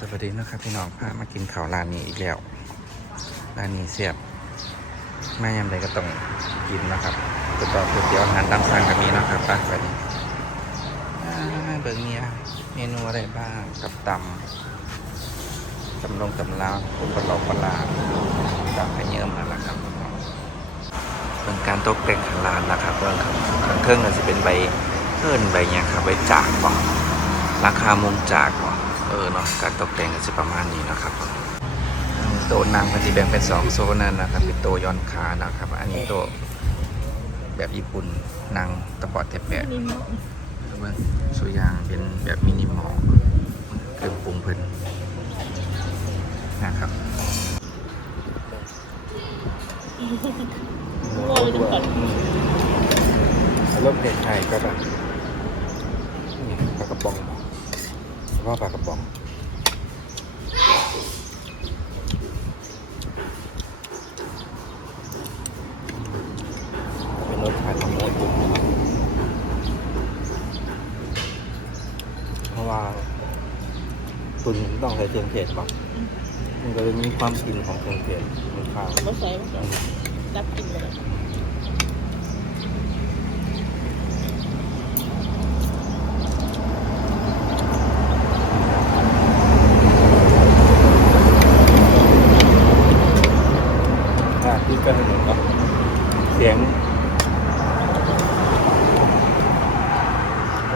สวัสดีนะครับพี่น้องพามากินข้าวร้านนี้อีกแล้วร้านนี้เสียบแม่ยำใดก็ต้องกินนะครับตัวต่อก๋วยเตี๋ยวอาหารตามสั่งก็มีนะครับป้าไปดิอ่เบิ่งเนียเมนูอะไรบ้างกับตำตำลงตำลาวปุปลอกปลาตำกระเยิ่มนั่นแหละครับเป็นการตกแต่งข้างร้านนะครับเรื่องข้างข้างเครื่องก็จะเป็นใบเพื่อนใบเนี่ยครับใบจากบ่อนราคามุงจากบ่ เออเนาะการตกแต่งก็จะประมาณนี้นะครับโต๊ะนั่งมันจะแบ่งเป็นสองโซนนั่นนะครับเป็นโต๊ะย้อนขานะครับ อันนี้โต๊ะแบบญี่ปุ่นนั่งตะปอดเทปแปะเบิ่งสุยางเป็นแบบมินิมอลเครื่องปรุงเพิ่นนะครับโง่จังก่อนเริ่มเด็กไทยก็แบบปลากระป๋อง ว่าปลากระป๋องเป็นรสชาติของเนื้อตุ๋นเพราะว่าตุ๋นต้องใส่เครื่องเทศบ้างมันก็เลยมีความกลิ่นของเครื่องเทศมีข้าวมาใส่มาใส่ดับกลินเลย อ่าที่ก็เห็นก็เสียง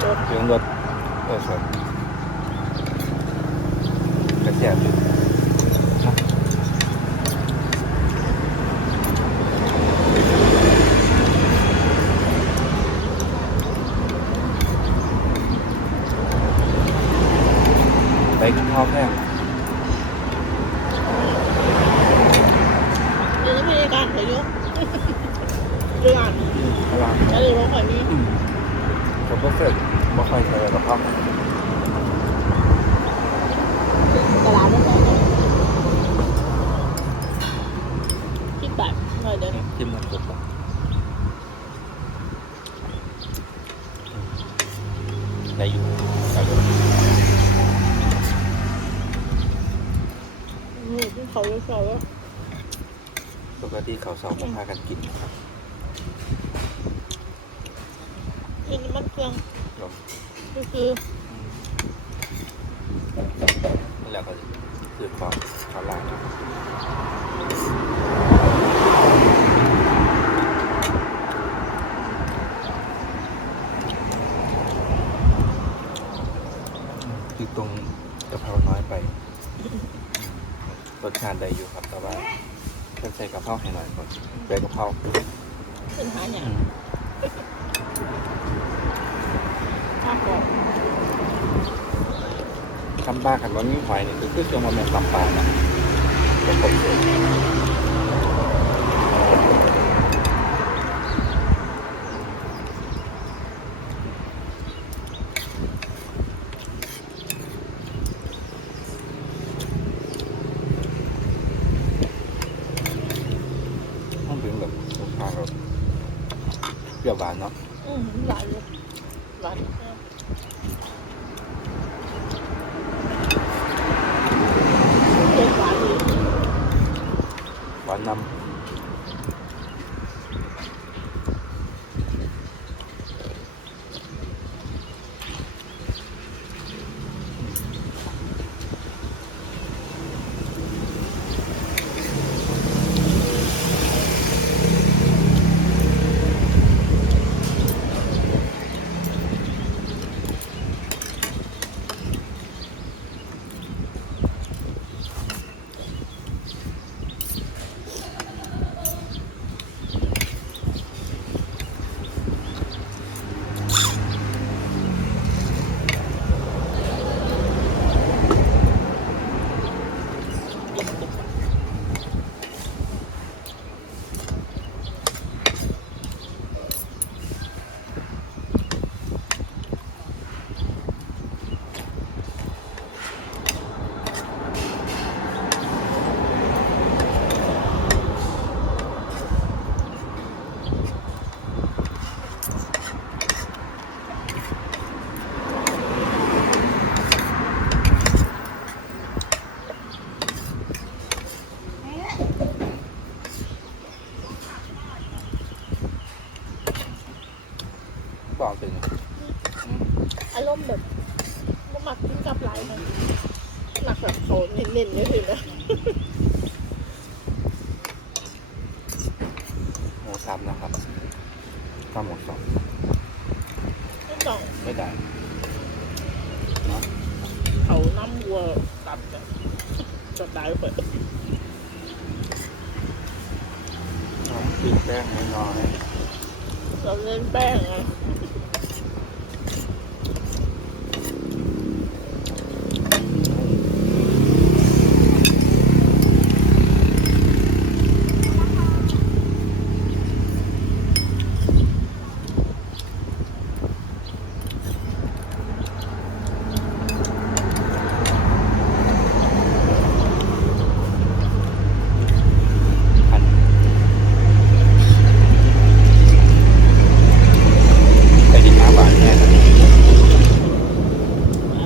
รถ เสียงรถเออสดกระเทียมอยู่นะไปกินข้าวแพงเดี๋ยวจะมีการขยกเรื่องพลังแล้วเดี๋ยวเราขอนี้ผมก็เสร็จ บ่ค่อยเคยกับข้าวตลาดแล้วก็คิดแบบหน่อยเดี๋ยวจิ้มน้ำซุปก่อนได้อยู่ได้อยู่นี่ที่เขาสอนว่าปกติเขาวเสามาพากันกินนะครับนี่มันเครื่อง ลมก็คือนี่แหละก็คือความข้าวหลามคือตรงกะเพราน้อยไปรสชาติได้อยู่ครับแต่ว่าเพิ่มใส่กะเพราให้หน่อยก่อนใบกะเพราเป็นหาอย่างข้าวกรอบ คำบ้ากันว่ามีหอยนี่คือคือจังว่าแม่นลำปางนะเป็นผมเลยต้องถึงแบบรสชาติแบบเปรี้ยวหวานเนาะ อืมหวานเลย ห บอกถึงอารมณ์แบบบ่มักกินกับหลายมันหนักแบบเขาเน้นๆเลยคือนะหมูสับนะครับข้าวหมูสับไม่ต้องไม่ได้เขาน้ำวัวตับแบบจะตายเปิดน้องปิดแป้งน้อยเราเล่นแป้งไง ๆอันไปดินห้าบาทแน่นะ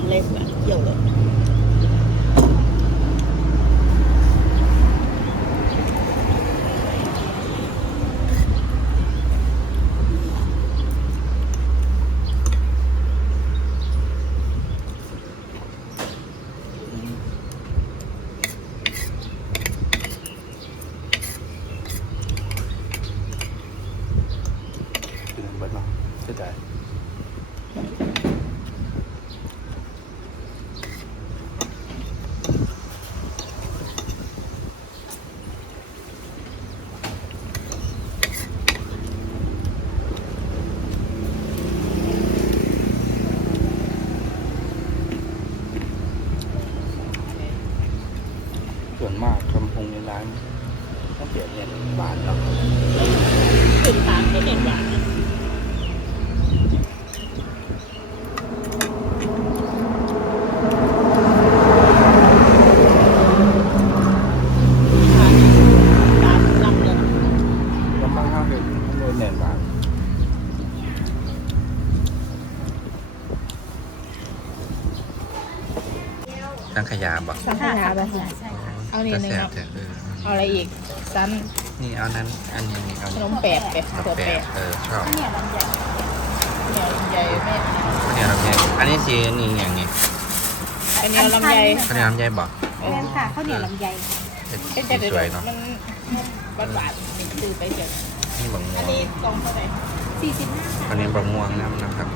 เล็กแบบเกี่ยวเลย กินเบิดเนาะเสียใจส่วนมากคำพงในร้านต้องเปลี่ยนเนี่ยบาทเนาะขึ้นทางก็เน้นหวานตามลำเลยก็มาห้าเป็นโดนแน่นบาทตั้งขยะบอกสังขยาแบบใช่ค่ะ เอานี่จะหนึ่งแซ่บครับแต่เออเอาอะไรอีกสั้นนี่เอานั้น อันนี้นี่เอาขนี่นมแปบไปเอาตัวแปแปดบเออชอบข้าวเหนียวลำไยเหนียวลำไยแม่ข้าวเหนียวลำไยอันนี้สีนี่อย่างนี้อันนี้ลำไยข้าวเหนียวลำไยบอกแม่นค่ะข้าวเหนียวลำไยเป็นเป็นสีแต่สวยเนาะมันหวานๆนี่คือไปเจอนี่บางม่อัวนงนี้กล่องเท่าไหร่45ค่ะอันนี้บางม่วงน้ำนะครับ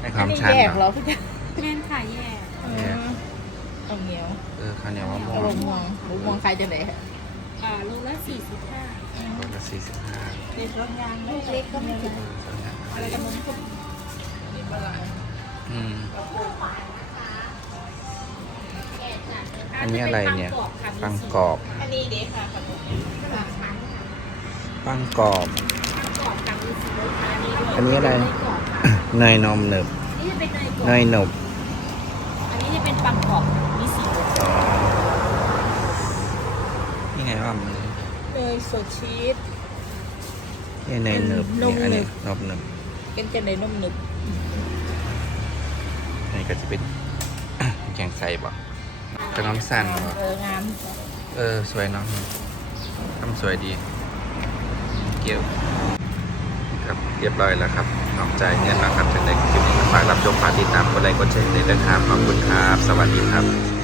ให้คอัวานมนี้ชันแยกเหรอเนาะพี่จ๊ะแม่นค่ะแย่เอาเหนียวเออข้าวเหนียวมะม่วเอางลงม่วงลูกม่วงใครจะไหนอ่าโลละ45คนละสี่สิบห้าเด็ดรสยางลูกเล็กก็ไม่ถึงอะไรกันมึงคุณนี่ปลาร้าอืมอันนี้อะไรเนี่ยปังกรอบอันนี้เด็ดค่ะขนมปังกรอบกรอบกับมีสีรสอันนี้อันนี้อะไรเนยนมหนึบนี่จะเป็นเนยกรเนอบยหนุบอันนี้จะ เป็นปังกรอบมีสีรสนี่ไงว่ามันเนยสดชีสนี่เนยหนึบนมนี่อันนี้หนึบ นมหนึบเป็นจะเนยนมหนึบอันนี้ก็จะเป็น แกงไส้บ่ขนมสั้นบ่เอองามเออ สวยเนาะทำสวยดี เกี่ยว ครับเรียบร้อยแล้วครับนองใจเงินแล้วครับถึงไดคลิปนี้ฝากรับชมฝากติดตามกดไลค์กดแชร์เลยนะครับขอบคุณครับ สวัสดีครับ